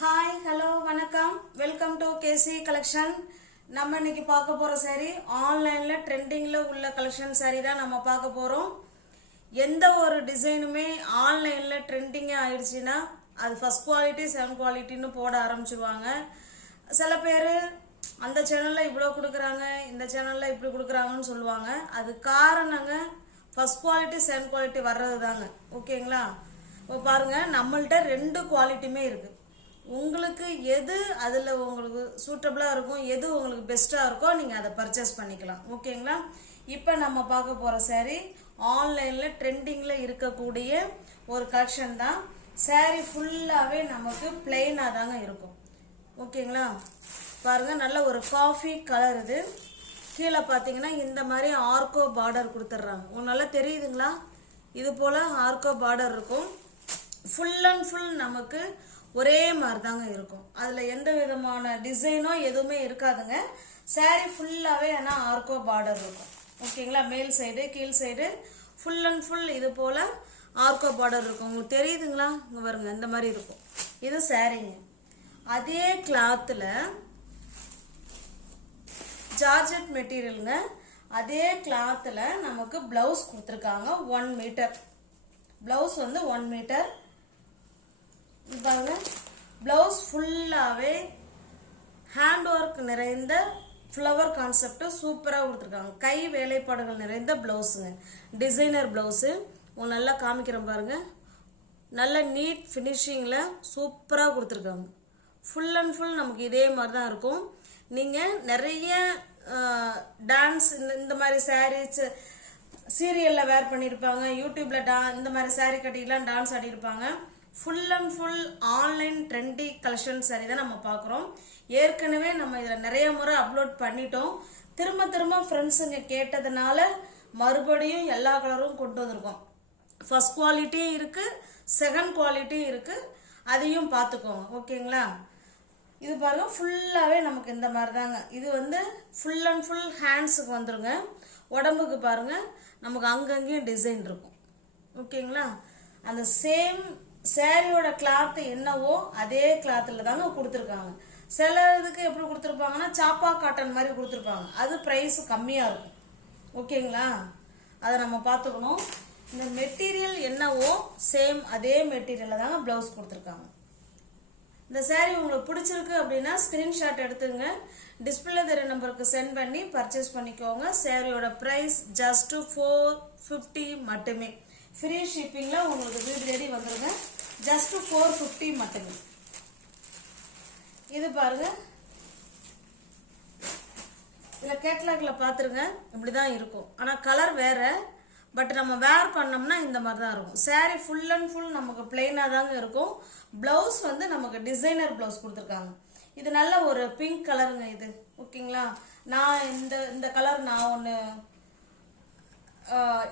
Hi hello வணக்கம் welcome to KC collection. நம்ம இன்னைக்கு பார்க்க போற சாரி ஆன்லைன்ல ட்ரெண்டிங்ல உள்ள கலெக்ஷன் சாரி தான் நம்ம பார்க்க போறோம். எந்த ஒரு டிசைனுமே ஆன்லைன்ல ட்ரெண்டிங் ஆயிடுச்சுன்னா அது ஃபர்ஸ்ட் குவாலிட்டி செகண்ட் குவாலிட்டின்னு போட ஆரம்பிச்சிருவாங்க. சில பேர் அந்த சேனல்ல இவ்வளோ கொடுக்குறாங்க இந்த சேனல்ல இப்படி கொடுக்குறாங்கன்னு சொல்லுவாங்க. அது காரணங்க ஃபர்ஸ்ட் குவாலிட்டி செகண்ட் குவாலிட்டி வர்றது தாங்க. ஓகேங்களா? இப்போ பாருங்க, நம்மள்ட்ட ரெண்டு குவாலிட்டியுமே இருக்கு. உங்களுக்கு எது அதில் உங்களுக்கு சூட்டபிளாக இருக்கும், எது உங்களுக்கு பெஸ்ட்டாக இருக்கோ நீங்கள் அதை பர்ச்சேஸ் பண்ணிக்கலாம். ஓகேங்களா? இப்போ நம்ம பார்க்க போகிற சாரீ ஆன்லைனில் ட்ரெண்டிங்கில் இருக்கக்கூடிய ஒரு கலெக்ஷன் தான். சாரீ ஃபுல்லாகவே நமக்கு பிளெயினாக தாங்க இருக்கும். ஓகேங்களா? பாருங்கள், நல்ல ஒரு காஃபி கலர். இது கீழே பார்த்தீங்கன்னா இந்த மாதிரி ஆர்கோ பார்டர் கொடுத்துட்றாங்க. உங்களுக்கு நல்லா தெரியுதுங்களா? இது போல் ஆர்கோ பார்டர் இருக்கும். ஃபுல் அண்ட் ஃபுல் நமக்கு ஒரே மாதிரி தாங்க இருக்கும். அதில் எந்த விதமான டிசைனோ எதுவுமே இருக்காதுங்க. சாரீ ஃபுல்லாகவே ஆனால் ஆர்கோ பார்டர் இருக்கும். ஓகேங்களா? மேல் சைடு கீழ் சைடு ஃபுல் அண்ட் ஃபுல் இது போல் ஆர்கோ பார்டர் இருக்கும். உங்களுக்கு தெரியுதுங்களா? இங்கே வருங்க, இந்த மாதிரி இருக்கும். இது சாரீங்க. அதே கிளாத்தில் ஜார்ஜெட் மெட்டீரியலுங்க. அதே கிளாத்தில் நமக்கு ப்ளவுஸ் கொடுத்துருக்காங்க. 1 மீட்டர் ப்ளவுஸ் வந்து 1 மீட்டர். பாருங்க, பிளவுஸ் ஃபுல்லாகவே ஹேண்ட் ஒர்க் நிறைந்த ஃப்ளவர் கான்செப்ட் சூப்பராக கொடுத்துருக்காங்க. கை வேலைப்பாடுகள் நிறைந்த பிளவுஸுங்க. டிசைனர் பிளவுஸு உங்களுக்கு நல்லா காமிக்கிறேன் பாருங்க. நல்ல நீட் ஃபினிஷிங்கில் சூப்பராக கொடுத்துருக்காங்க. ஃபுல் அண்ட் ஃபுல் நமக்கு இதே மாதிரி தான் இருக்கும். நீங்கள் நிறைய டான்ஸ் இந்த மாதிரி சாரீஸ் சீரியலில் வேர் பண்ணியிருப்பாங்க, யூடியூப்பில் இந்த மாதிரி சாரீ கட்டிலாம் டான்ஸ் ஆடியிருப்பாங்க. Full and full online trendy collection sari தான் நம்ம பார்க்குறோம். ஏற்கனவே நம்ம இதில் நிறைய முறை அப்லோட் பண்ணிட்டோம். திரும்ப திரும்ப ஃப்ரெண்ட்ஸுங்க கேட்டதுனால மறுபடியும் எல்லா கலரும் கொண்டு வந்திருக்கோம். ஃபர்ஸ்ட் குவாலிட்டியும் இருக்குது, செகண்ட் குவாலிட்டியும் இருக்குது. அதையும் பார்த்துக்கோங்க. ஓகேங்களா? இது பாருங்கள், ஃபுல்லாகவே நமக்கு இந்த மாதிரி தாங்க. இது வந்து ஃபுல் அண்ட் ஃபுல் ஹேண்ட்ஸுக்கு வந்துருங்க. உடம்புக்கு பாருங்கள், நமக்கு அங்கங்கேயும் டிசைன் இருக்கும். ஓகேங்களா? அந்த சேம் சாரியோட கிளாத் என்னவோ அதே கிளாத்தில் தாங்க கொடுத்துருக்காங்க. சில இதுக்கு எப்படி கொடுத்துருப்பாங்கன்னா சாப்பா காட்டன் மாதிரி கொடுத்துருப்பாங்க. அது ப்ரைஸ் கம்மியாக இருக்கும். ஓகேங்களா? அதை நம்ம பார்த்துக்கணும். இந்த மெட்டீரியல் என்னவோ சேம் அதே மெட்டீரியலில் தாங்க ப்ளவுஸ் கொடுத்துருக்காங்க. இந்த சாரீ உங்களுக்கு பிடிச்சிருக்கு அப்படின்னா ஸ்க்ரீன்ஷாட் எடுத்துங்க. டிஸ்பிளே தெரிய நம்பருக்கு சென்ட் பண்ணி பர்ச்சேஸ் பண்ணிக்கோங்க. சாரியோட ப்ரைஸ் ஜஸ்ட் 450 மட்டுமே. ஃப்ரீ ஷிப்பிங்கில் உங்களுக்கு வீடு தேடி வந்துடுங்க. ஜஸ்ட் 450 மட்டுமே. இது பாருங்க, இதில் கேட்லாக்ல பார்த்துருங்க. இப்படி தான் இருக்கும். ஆனால் கலர் வேற. பட் நம்ம வேர் பண்ணோம்னா இந்த மாதிரி தான் இருக்கும். சாரீ ஃபுல் அண்ட் ஃபுல் நமக்கு பிளெயினாக தாங்க இருக்கும். பிளவுஸ் வந்து நமக்கு டிசைனர் பிளவுஸ் கொடுத்துருக்காங்க. இது நல்ல ஒரு பிங்க் கலருங்க. இது ஓகேங்களா? நான் இந்த கலர் நான் ஒன்று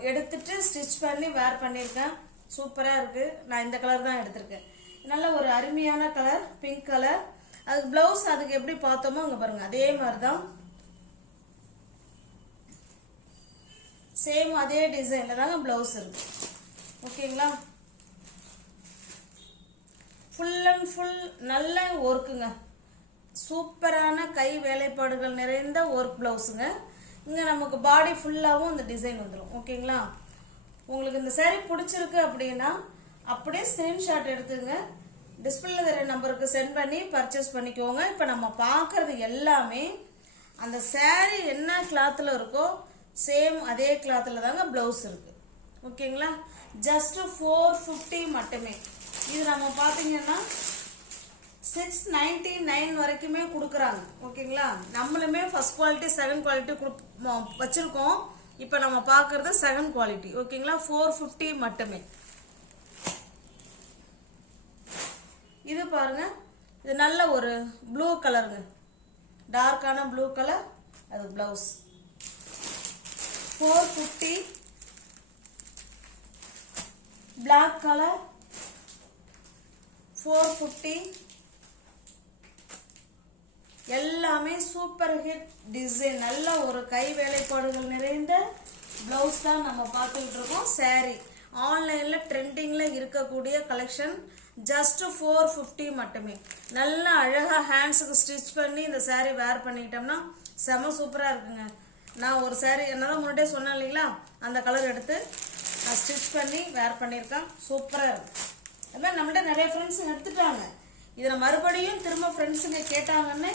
எடுத்துட்டு ஸ்டிச் பண்ணி வேர் பண்ணியிருக்கேன். சூப்பராக இருக்குது. நான் இந்த கலர் தான் எடுத்திருக்கேன். நல்ல ஒரு அருமையான கலர், பிங்க் கலர். அதுக்கு ப்ளவுஸ் அதுக்கு எப்படி பார்த்தோமோ அங்கே பாருங்க, அதே மாதிரி தான் சேம் அதே டிசைனில் தாங்க ப்ளவுஸ் இருக்கு. ஓகேங்களா? ஃபுல் அண்ட் ஃபுல் நல்ல ஒர்க்குங்க. சூப்பரான கை வேலைப்பாடுகள் நிறைந்த ஒர்க் ப்ளவுஸுங்க. இங்கே நமக்கு பாடி ஃபுல்லாகவும் இந்த டிசைன் வந்துடும். ஓகேங்களா? உங்களுக்கு இந்த சாரீ பிடிச்சிருக்கு அப்படின்னா அப்படியே ஸ்க்ரீன்ஷாட் எடுத்துங்க. டிஸ்பிளே தெரிய நம்பருக்கு சென்ட் பண்ணி பர்ச்சேஸ் பண்ணிக்கோங்க. இப்போ நம்ம பார்க்குறது எல்லாமே அந்த சாரீ என்ன கிளாத்தில் இருக்கோ சேம் அதே கிளாத்தில் தாங்க ப்ளவுஸ் இருக்கு. ஓகேங்களா? ஜஸ்ட் 450 மட்டுமே. இது நம்ம பார்த்தீங்கன்னா 699 வரைக்குமே கொடுக்குறாங்க. ஓகேங்களா? நம்மளுமே ஃபர்ஸ்ட் குவாலிட்டி செகண்ட் குவாலிட்டி வச்சிருக்கோம். இப்போ நம்ம பார்க்கறது செகண்ட் குவாலிட்டி. ஓகேங்களா? 450 மட்டுமே. இது பாருங்க, இது நல்ல ஒரு ப்ளூ கலருங்க. டார்க்கான ப்ளூ கலர். அது பிளவுஸ் 450. Black colour 450. எல்லாமே சூப்பர் ஹிட் டிசைன். நல்ல ஒரு கை வேலைப்பாடுகள் நிறைந்த பிளவுஸ் தான் நம்ம பார்த்துக்கிட்டு இருக்கோம். சாரீ ஆன்லைனில் ட்ரெண்டிங்கில் இருக்கக்கூடிய கலெக்ஷன் ஜஸ்ட் 450 மட்டுமே. நல்லா அழகா ஹேண்ட்ஸுக்கு ஸ்டிச் பண்ணி இந்த saree வேர் பண்ணிக்கிட்டோம்னா செம சூப்பரா இருக்குங்க. நான் ஒரு saree என்னதான் முன்னாடியே சொன்னேன் இல்லைங்களா, அந்த கலர் எடுத்து நான் ஸ்டிச் பண்ணி வேர் பண்ணியிருக்கேன். சூப்பரா இருக்கு. அதான் நம்மள்ட்ட நிறைய ஃப்ரெண்ட்ஸ் எடுத்துட்டாங்க. இதில் மறுபடியும் திரும்ப ஃப்ரெண்ட்ஸுங்க கேட்டாங்கன்னு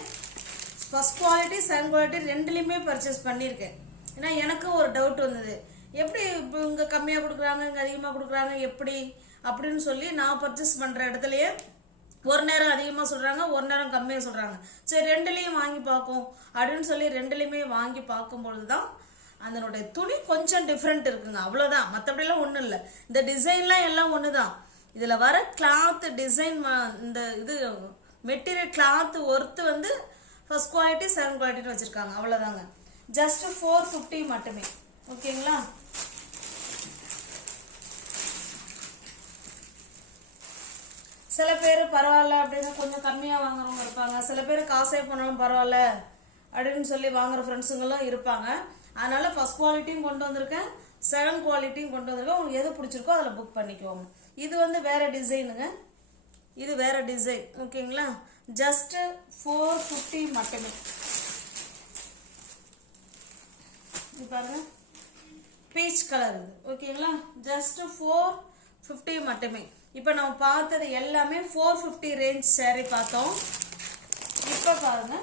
ஃபர்ஸ்ட் குவாலிட்டி செகண்ட் குவாலிட்டி ரெண்டுலேயுமே பர்ச்சேஸ் பண்ணியிருக்கேன். ஏன்னா எனக்கு ஒரு டவுட் வந்தது, எப்படி இப்போ இங்கே கம்மியாக கொடுக்குறாங்க இங்கே அதிகமாக கொடுக்குறாங்க எப்படி அப்படின்னு சொல்லி நான் பர்ச்சேஸ் பண்ணுற இடத்துலையே ஒரு நேரம் அதிகமாக சொல்கிறாங்க ஒரு நேரம் கம்மியாக சொல்கிறாங்க. சரி ரெண்டுலேயும் வாங்கி பார்ப்போம் அப்படின்னு சொல்லி ரெண்டுலேயுமே வாங்கி பார்க்கும்பொழுது தான் அதனுடைய துணி கொஞ்சம் டிஃப்ரெண்ட் இருக்குங்க. அவ்வளோதான், மற்றபடிலாம் ஒன்றும் இல்லை. இந்த டிசைன்லாம் எல்லாம் ஒன்று தான். இதில் வர கிளாத் டிசைன் இந்த இது மெட்டீரியல் கிளாத் ஒர்த்து வந்து ஃபர்ஸ்ட் குவாலிட்டி செகண்ட் குவாலிட்டின்னு வச்சுருக்காங்க. அவ்வளோதாங்க. ஜஸ்ட் 450 மட்டுமே. ஓகேங்களா? சில பேர் பரவாயில்ல அப்படின்னு கொஞ்சம் கம்மியாக வாங்குறவங்க இருப்பாங்க. சில பேர் காசே பண்ணாலும் பரவாயில்ல அப்படின்னு சொல்லி வாங்குற ஃப்ரெண்ட்ஸுங்களும் இருப்பாங்க. அதனால ஃபர்ஸ்ட் குவாலிட்டியும் கொண்டு வந்திருக்கேன், செகண்ட் குவாலிட்டியும் கொண்டு வந்திருக்கேன். உங்களுக்கு எது பிடிச்சிருக்கோ அதில் புக் பண்ணிக்குவோங்க. இது வந்து வேற டிசைனுங்க, இது வேற டிசைன். ஓகேங்களா? ஜஸ்ட் 450 மட்டுமே. பாருங்க பீச் கலர் இது. ஓகேங்களா? ஜஸ்ட் 450 மட்டுமே. இப்போ நம்ம பார்த்தது எல்லாமே 450 ரேஞ்ச் saree பார்த்தோம். இப்போ பாருங்க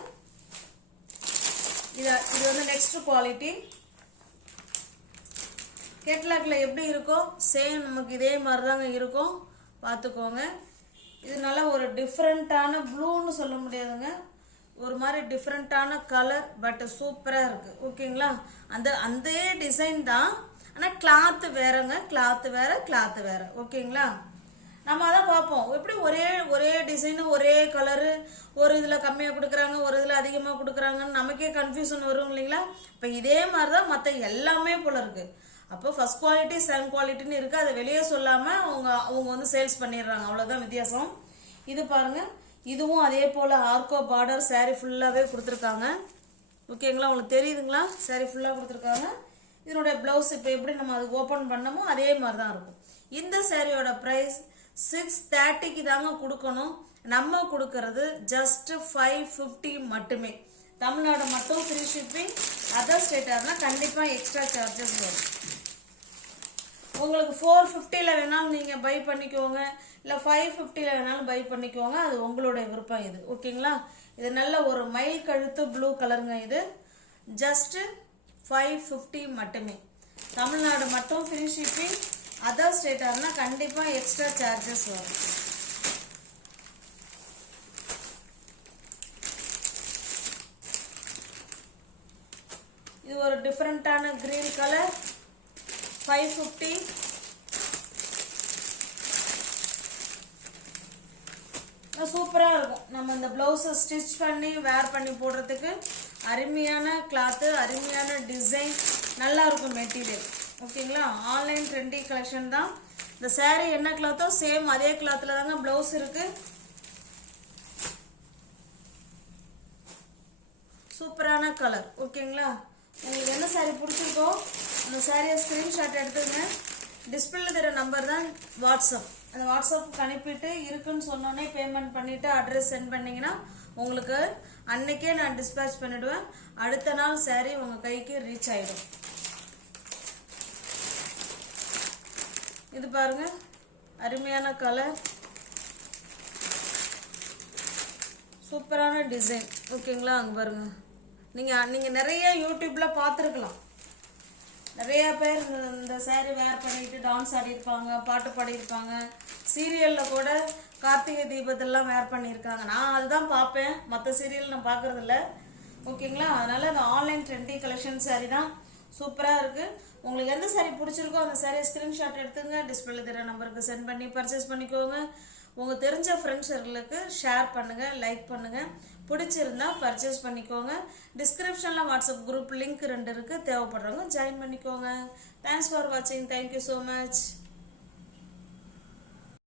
இது வந்து நெக்ஸ்ட் குவாலிட்டி. கேட்லாக்ல எப்படி இருக்கோ சேம் நமக்கு இதே மாதிரி தாங்க இருக்கும். பார்த்துக்கோங்க. இது நல்லா ஒரு டிஃப்ரெண்ட்டான ப்ளூன்னு சொல்ல முடியாதுங்க, ஒரு மாதிரி டிஃப்ரெண்ட்டான கலர், பட் சூப்பராக இருக்குது. ஓகேங்களா? அந்த டிசைன் தான், ஆனால் கிளாத்து வேறங்க, கிளாத்து வேற கிளாத்து வேற. ஓகேங்களா? நம்ம அதான் பார்ப்போம், எப்படி ஒரே டிசைனு ஒரே கலரு ஒரு இதில் கம்மியாக கொடுக்குறாங்க ஒரு இதில் அதிகமாக கொடுக்குறாங்கன்னு நமக்கே கன்ஃபியூஷன் வரும் இல்லைங்களா? இப்போ இதே மாதிரி தான் மற்ற எல்லாமே போல இருக்குது. அப்போ ஃபர்ஸ்ட் குவாலிட்டி செகண்ட் குவாலிட்டின்னு இருக்குது, அதை வெளியே சொல்லாமல் அவங்க வந்து சேல்ஸ் பண்ணிடுறாங்க. அவ்வளோதான் வித்தியாசம். இது பாருங்க, இதுவும் அதே போல் ஆர்கோ பார்டர் saree ஃபுல்லாகவே கொடுத்துருக்காங்க. ஓகேங்களா? உங்களுக்கு தெரியுதுங்களா? saree ஃபுல்லாக கொடுத்துருக்காங்க. இதனுடைய ப்ளவுஸ் இப்போ எப்படி நம்ம அது ஓப்பன் பண்ணமோ அதே மாதிரி தான் இருக்கும். இந்த சாரியோட ப்ரைஸ் 630க்கு தாங்க கொடுக்கணும். நம்ம கொடுக்கறது ஜஸ்ட் 550 மட்டுமே. தமிழ்நாடு மட்டும் ஃப்ரீ ஷிப்பிங். அதர் ஸ்டேட்டாக கண்டிப்பாக எக்ஸ்ட்ரா சார்ஜஸ் வரும். உங்களுக்கு 450ல் வேணாலும் நீங்கள் பை பண்ணிக்கோங்க, இல்லை 550ல் வேணாலும் பை பண்ணிக்கோங்க, அது உங்களுடைய விருப்பம். இது ஓகேங்களா? இது நல்ல ஒரு மயில் கழுத்து ப்ளூ கலருங்க. இது ஜஸ்ட் 550 மட்டுமே. தமிழ்நாடு மட்டும் ஃப்ரீ ஷிப்பிங். அதர் ஸ்டேட்டாக கண்டிப்பாக எக்ஸ்ட்ரா சார்ஜஸ் வரும். இது ஒரு டிஃப்ரெண்டான கிரீன் கலர் 550. சூப்பராக இருக்கும். நம்ம இந்த ப்ளவுஸை ஸ்டிச் பண்ணி வேர் பண்ணி போடுறதுக்கு அருமையான கிளாத்து, அருமையான டிசைன், நல்லா இருக்கும் மெட்டீரியல். ஓகேங்களா? ஆன்லைன் ட்ரெண்டி கலெக்ஷன் தான். இந்த saree என்ன கிளாத்தோ சேம் அதே கிளாத்தில் தாங்க ப்ளவுஸ் இருக்கு. சூப்பரான கலர். ஓகேங்களா? உங்களுக்கு என்ன saree பிடிச்சிருக்கோ அந்த சாரியை ஸ்க்ரீன்ஷாட் எடுத்துங்க. டிஸ்பிளேல தர நம்பர் தான் வாட்ஸ்அப். அந்த வாட்ஸ்அப்புக்கு அனுப்பிட்டு இருக்குன்னு சொன்னோன்னே பேமெண்ட் பண்ணிவிட்டு அட்ரஸ் சென்ட் பண்ணிங்கன்னா உங்களுக்கு அன்னைக்கே நான் டிஸ்பேச் பண்ணிவிடுவேன். அடுத்த நாள் saree உங்கள் கைக்கு ரீச் ஆகிடும். இது பாருங்க அருமையான கலர், சூப்பரான டிசைன். ஓகேங்களா? அங்கே பாருங்க, நீங்கள் நிறைய யூடியூப்பில் பார்த்துருக்கலாம். நிறைய பேர் இந்த saree வேர் பண்ணிட்டு டான்ஸ் ஆடிருப்பாங்க, பாட்டு பாடியிருப்பாங்க, சீரியலில் கூட கார்த்திகை தீபத்தெல்லாம் வேர் பண்ணியிருக்காங்க. நான் அதுதான் பார்ப்பேன், மற்ற சீரியல் நான் பார்க்கறது இல்லை. ஓகேங்களா? அதனால அந்த ஆன்லைன் ட்ரெண்டி கலெக்ஷன் saree தான் சூப்பராக இருக்குது. உங்களுக்கு எந்த saree பிடிச்சிருக்கோ அந்த saree ஸ்க்ரீன்ஷாட் எடுத்துங்க. டிஸ்பிளேல தெரிய நம்பருக்கு சென்ட் பண்ணி பர்ச்சேஸ் பண்ணிக்கோங்க. உங்கள் தெரிஞ்ச ஃப்ரெண்ட்ஸ் சர்க்கிளுக்கு ஷேர் பண்ணுங்கள், லைக் பண்ணுங்கள். பிடிச்சிருந்தா பர்ச்சேஸ் பண்ணிக்கோங்க. டிஸ்கிரிப்ஷனில் வாட்ஸ்அப் குரூப் லிங்க் 2 இருக்குது, தேவைப்படுறவங்க ஜாயின் பண்ணிக்கோங்க. தேங்க்ஸ் ஃபார் வாட்சிங். Thank you so much.